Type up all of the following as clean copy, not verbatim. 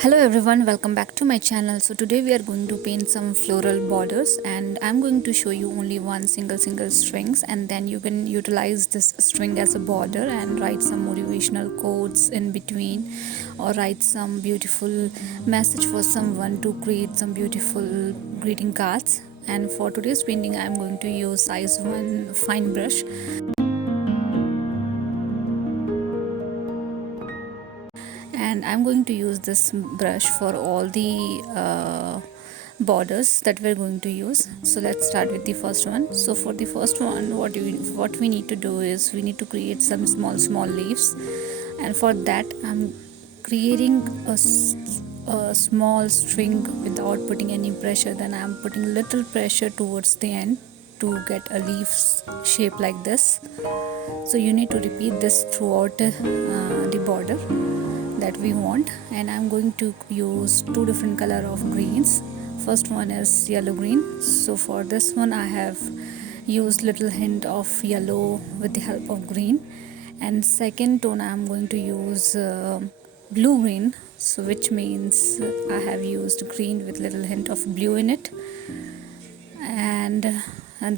Hello everyone, welcome back to my channel. So today we are going to paint some floral borders, and I'm going to show you only one single strings, and then you can utilize this string as a border and write some motivational quotes in between, or write some beautiful message for someone to create some beautiful greeting cards. And for today's painting I'm going to use size 1 fine brush, and I'm going to use this brush for all the borders that we're going to use. So let's start with the first one. So for the first one, what we need to do is we need to create some small leaves, and for that I'm creating a small string without putting any pressure. Then I'm putting little pressure towards the end to get a leaf shape like this. So you need to repeat this throughout the border that we want. And I'm going to use two different color of greens. First one is yellow green. So for this one I have used little hint of yellow with the help of green, and second tone I'm going to use blue green, so which means I have used green with little hint of blue in it. And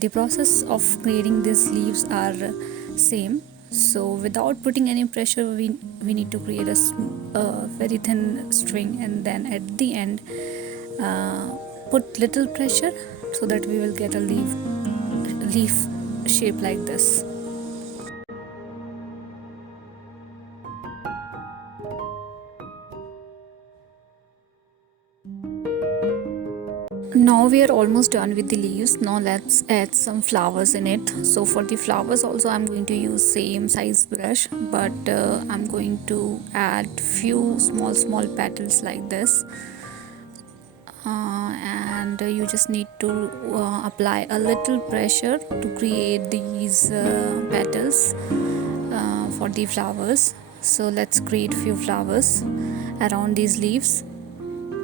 the process of creating these leaves are same. So without putting any pressure, we need to create a very thin string, and then at the end put little pressure so that we will get a leaf shape like this. Now we are almost done with the leaves. Now let's add some flowers in it. So for the flowers also I'm going to use same size brush, but I'm going to add few small petals like this. And you just need to apply a little pressure to create these petals for the flowers. So let's create few flowers around these leaves.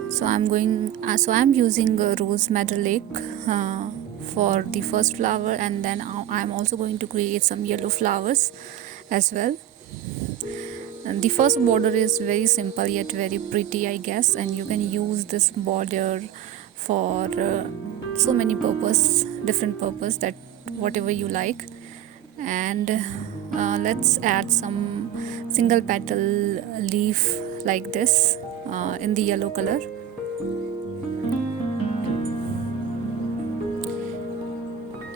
So I'm using rose metallic for the first flower, and then I'm also going to create some yellow flowers as well. And the first border is very simple yet very pretty, I guess, and you can use this border for so many different purpose, that whatever you like. And let's add some single petal leaf like this in the yellow color.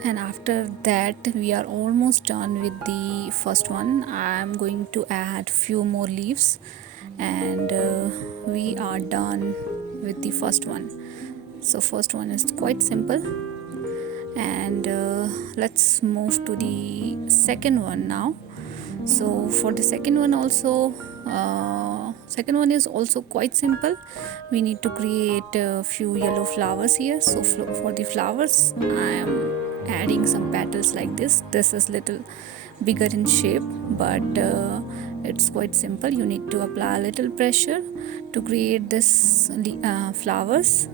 And after that we are almost done with the first one. I'm going to add few more leaves, and we are done with the first one. So first one is quite simple, and let's move to the second one now. So for the second one is also quite simple. We need to create a few yellow flowers here. So for the flowers I am adding some petals like this. This is little bigger in shape, but it's quite simple. You need to apply a little pressure to create this flowers,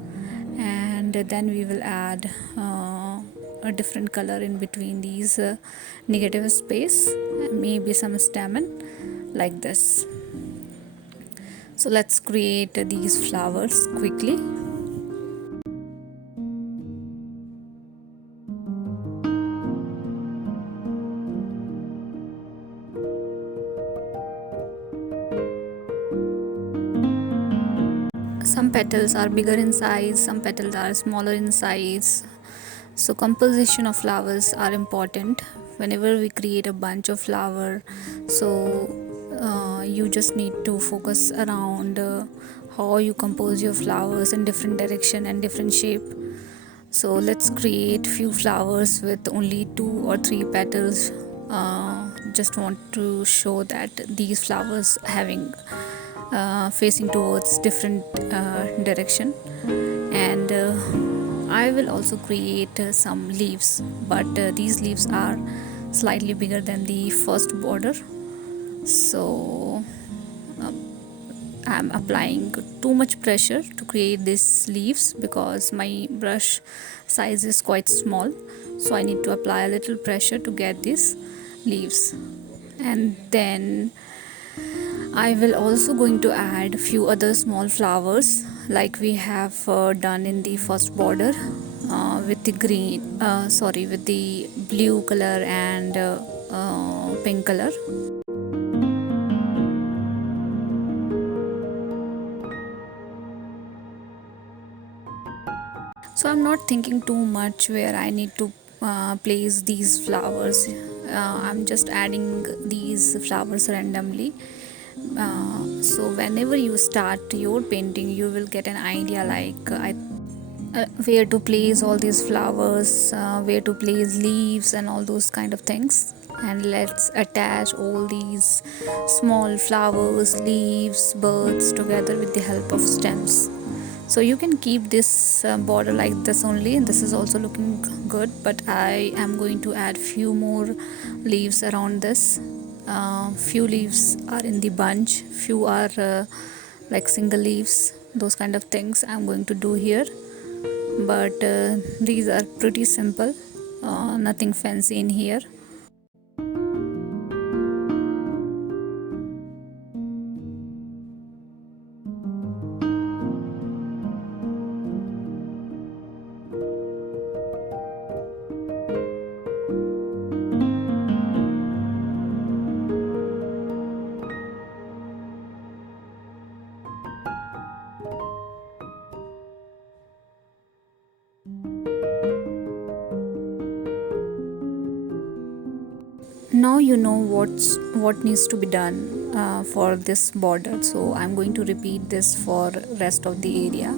and then we will add a different color in between these negative space, maybe some stamen like this. So let's create these flowers quickly. Some petals are bigger in size, some petals are smaller in size. So composition of flowers are important whenever we create a bunch of flower. So you just need to focus around how you compose your flowers in different direction and different shape. So let's create few flowers with only 2 or 3 petals. Just want to show that these flowers having facing towards different direction. And I will also create some leaves, but these leaves are slightly bigger than the first border. So I'm applying too much pressure to create these leaves because my brush size is quite small. So I need to apply a little pressure to get these leaves. And then I will also going to add few other small flowers like we have done in the first border with the with the blue color and pink color. So I'm not thinking too much where I need to place these flowers. I'm just adding these flowers randomly. So whenever you start your painting, you will get an idea like where to place all these flowers, where to place leaves and all those kind of things. And let's attach all these small flowers, leaves, birds together with the help of stems. So you can keep this border like this only. This is also looking good, but I am going to add few more leaves around this. Few leaves are in the bunch, few are like single leaves, those kind of things I'm going to do here. But these are pretty simple, nothing fancy in here. Now you know what needs to be done for this border, so I'm going to repeat this for rest of the area.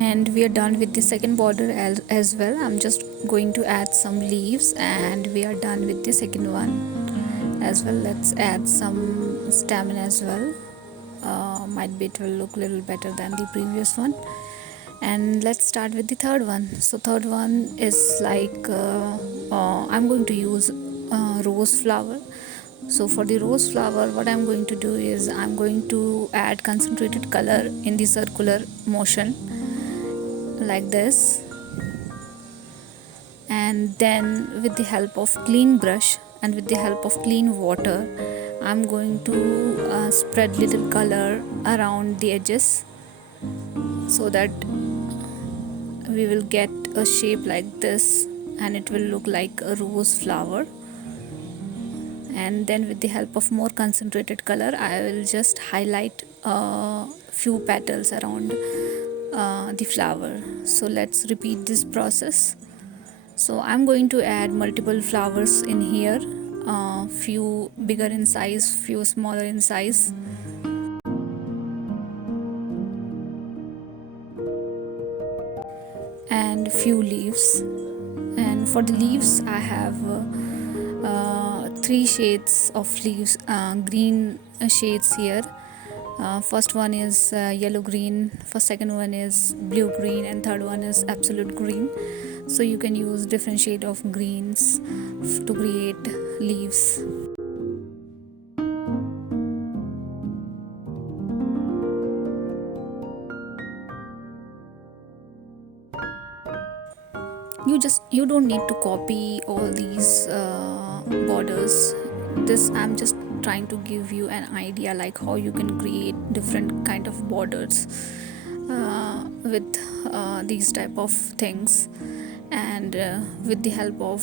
And we are done with the second border as well. I'm just going to add some leaves and we are done with the second one as well. Let's add some stamina as well. Might be it will look a little better than the previous one. And let's start with the third one. So third one is like I'm going to use rose flower. So for the rose flower, what I'm going to do is I'm going to add concentrated color in the circular motion like this, and then with the help of clean brush and with the help of clean water, I'm going to spread little color around the edges so that we will get a shape like this and it will look like a rose flower. And then with the help of more concentrated color, I will just highlight a few petals around the flower. So let's repeat this process. So I'm going to add multiple flowers in here, few bigger in size, few smaller in size. And few leaves. And for the leaves I have three shades of leaves, green shades here. First one is yellow green, first second one is blue green, and third one is absolute green. So you can use different shade of greens to create leaves. You don't need to copy all these borders. This I'm just trying to give you an idea like how you can create different kind of borders with these type of things. And with the help of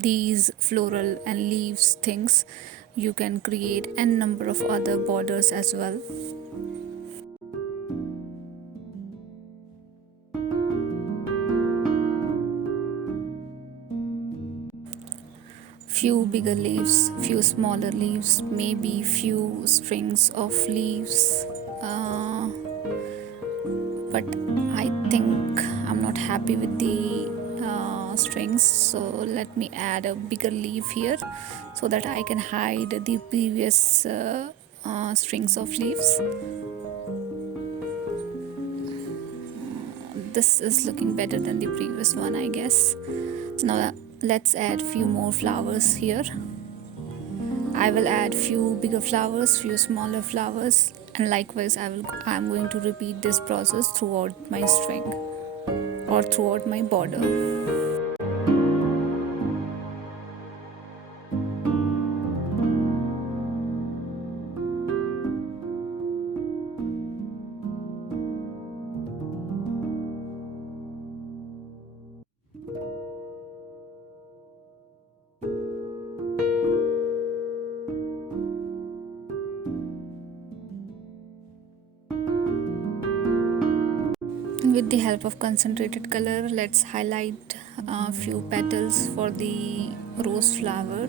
these floral and leaves things, you can create n number of other borders as well. Few bigger leaves, few smaller leaves, maybe few strings of leaves, but I think I'm not happy with the strings, so let me add a bigger leaf here so that I can hide the previous strings of leaves. This is looking better than the previous one, I guess. So now let's add few more flowers here. I will add few bigger flowers, few smaller flowers, and likewise I'm going to repeat this process throughout my string or throughout my border. With the help of concentrated color, let's highlight a few petals for the rose flower.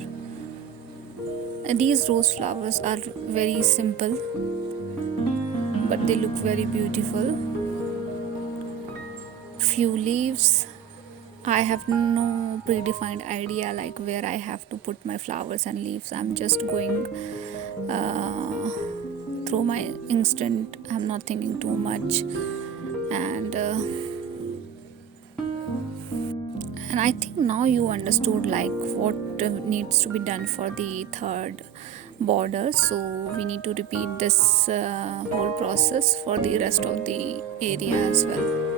These rose flowers are very simple, but they look very beautiful. Few leaves. I have no predefined idea like where I have to put my flowers and leaves. I'm just going through my instinct. I'm not thinking too much, and I think now you understood like what needs to be done for the third border. So we need to repeat this whole process for the rest of the area as well.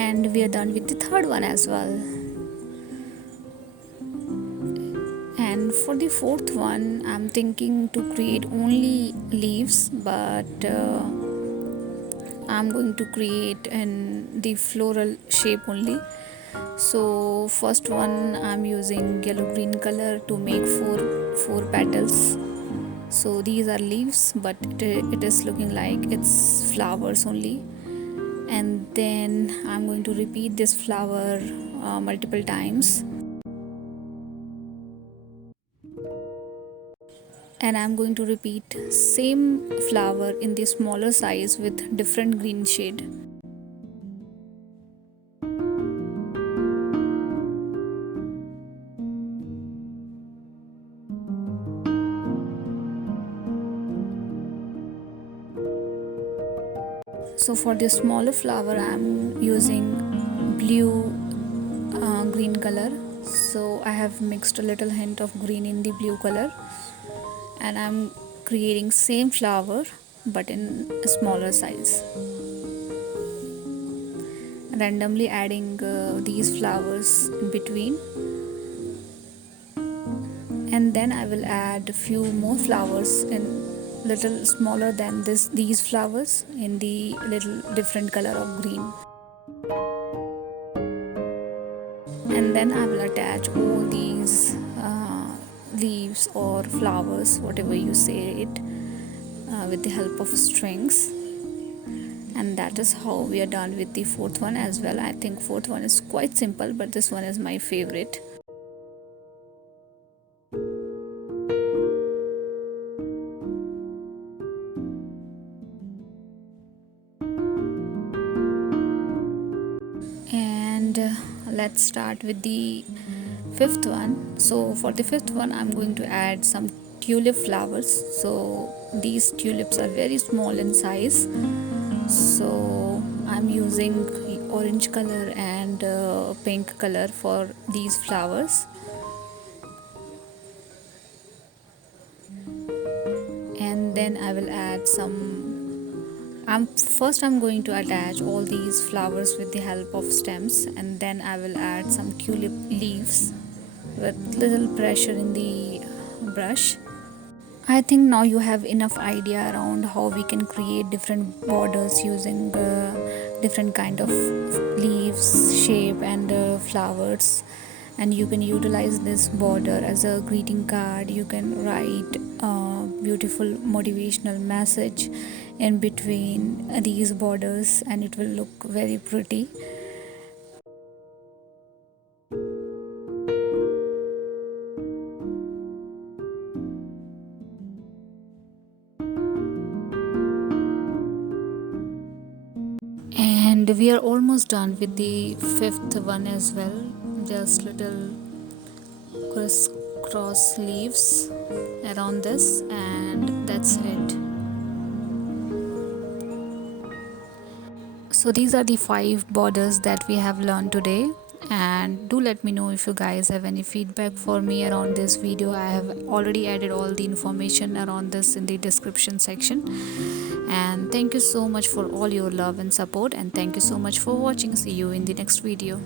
And we are done with the third one as well. And for the fourth one, I'm thinking to create only leaves, but I'm going to create in the floral shape only. So first one, I'm using yellow green color to make four petals. So these are leaves, but it is looking like it's flowers only. And then I'm going to repeat this flower multiple times, and I'm going to repeat same flower in the smaller size with different green shade. So for the smaller flower I'm using blue green color. So I have mixed a little hint of green in the blue color, and I'm creating same flower but in a smaller size, randomly adding these flowers in between. And then I will add a few more flowers in little smaller than these flowers in the little different color of green. And then I will attach all these leaves or flowers, whatever you say it, with the help of strings. And that is how we are done with the fourth one as well. I think fourth one is quite simple, but this one is my favorite. And let's start with the fifth one. So for the fifth one I'm going to add some tulip flowers. So these tulips are very small in size, so I'm using orange color and pink color for these flowers. And then I will add some. I'm going to attach all these flowers with the help of stems, and then I will add some tulip leaves with little pressure in the brush. I think now you have enough idea around how we can create different borders using different kind of leaves, shape, and flowers. And you can utilize this border as a greeting card. You can write a beautiful motivational message in between these borders, and it will look very pretty. And we are almost done with the fifth one as well. Just little crisscross leaves around this, and that's it. So these are the 5 borders that we have learned today, and do let me know if you guys have any feedback for me around this video. I have already added all the information around this in the description section. And thank you so much for all your love and support, and thank you so much for watching. See you in the next video.